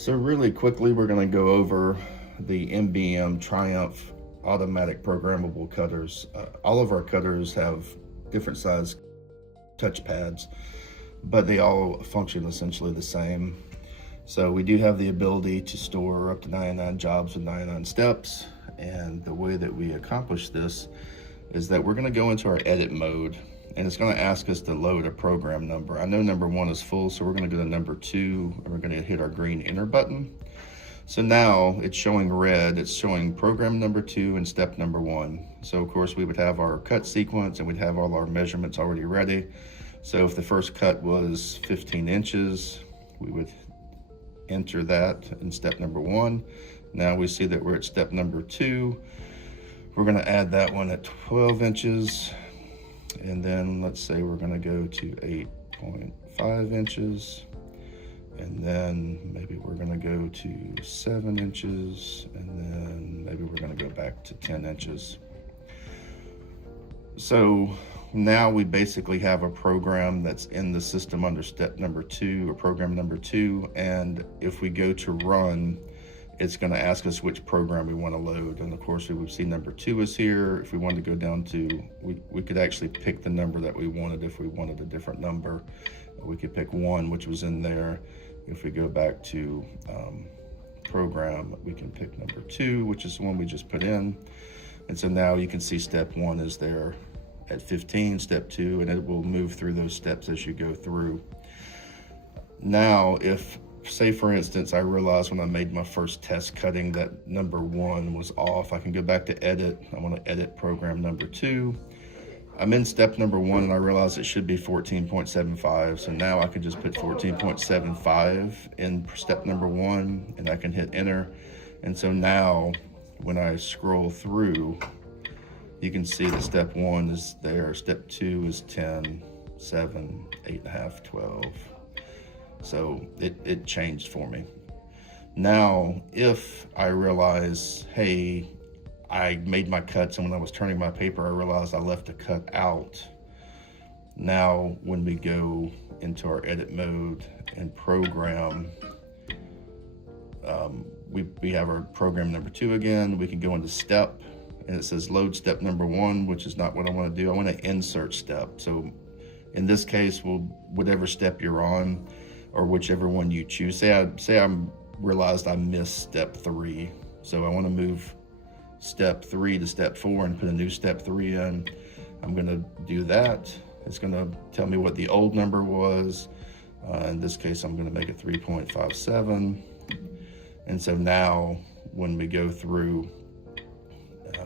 So really quickly, we're going to go over the MBM Triumph automatic programmable cutters. All of our cutters have different size touch pads, but they all function essentially the same. So we do have the ability to store up to 99 jobs with 99 steps. And the way that we accomplish this is that we're going to go into our edit mode, and it's going to ask us to load a program number. I know number 1 is full, so we're going to go to number 2, and we're going to hit our green enter button. So now it's showing red, it's showing program number 2 and step number 1. So of course we would have our cut sequence and we'd have all our measurements already ready. So if the first cut was 15 inches, we would enter that in step number 1. Now we see that we're at step number 2. We're going to add that one at 12 inches. And then let's say we're going to go to 8.5 inches. And then maybe we're going to go to 7 inches. And then maybe we're going to go back to 10 inches. So now we basically have a program that's in the system under step number 2 or program number 2. And if we go to run, it's going to ask us which program we want to load. And of course, we would see number 2 is here. If we wanted to go down to, we could actually pick the number that we wanted. If we wanted a different number, we could pick 1, which was in there. If we go back to program, we can pick number 2, which is the one we just put in. And so now you can see step 1 is there at 15, step 2, and it will move through those steps as you go through. Now, if say for instance, I realized when I made my first test cutting that number 1 was off, I can go back to edit. I want to edit program number 2. I'm in step number 1 and I realize it should be 14.75. So now I can just put 14.75 in step number 1 and I can hit enter. And so now when I scroll through, you can see that step 1 is there. Step 2 is 10, 7, 8.5, 12. So it changed for me. Now, if I realize, hey, I made my cuts and when I was turning my paper, I realized I left a cut out. Now, when we go into our edit mode and program, we have our program number 2 again. We can go into step and it says load step number 1, which is not what I want to do. I want to insert step. So in this case, whatever step you're on, or whichever one you choose. Say I realized I missed step 3. So I want to move step 3 to step 4 and put a new step 3 in. I'm going to do that. It's going to tell me what the old number was. In this case, I'm going to make it 3.57. And so now when we go through,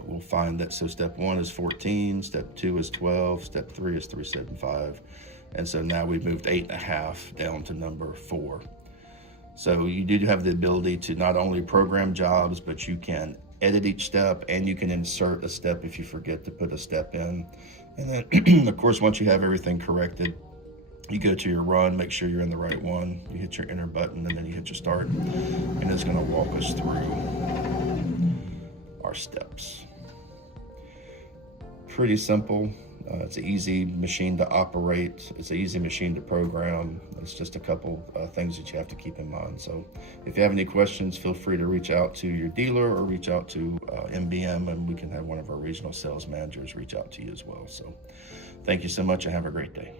we'll find that so step 1 is 14, step 2 is 12, step 3 is 3.75. And so now we've moved 8.5 down to number 4. So you do have the ability to not only program jobs, but you can edit each step and you can insert a step if you forget to put a step in. And then of course, once you have everything corrected, you go to your run, make sure you're in the right one. You hit your enter button and then you hit your start. And it's gonna walk us through our steps. Pretty simple. It's an easy machine to operate. It's an easy machine to program. It's just a couple things that you have to keep in mind. So if you have any questions, feel free to reach out to your dealer or reach out to MBM, and we can have one of our regional sales managers reach out to you as well. So thank you so much and have a great day.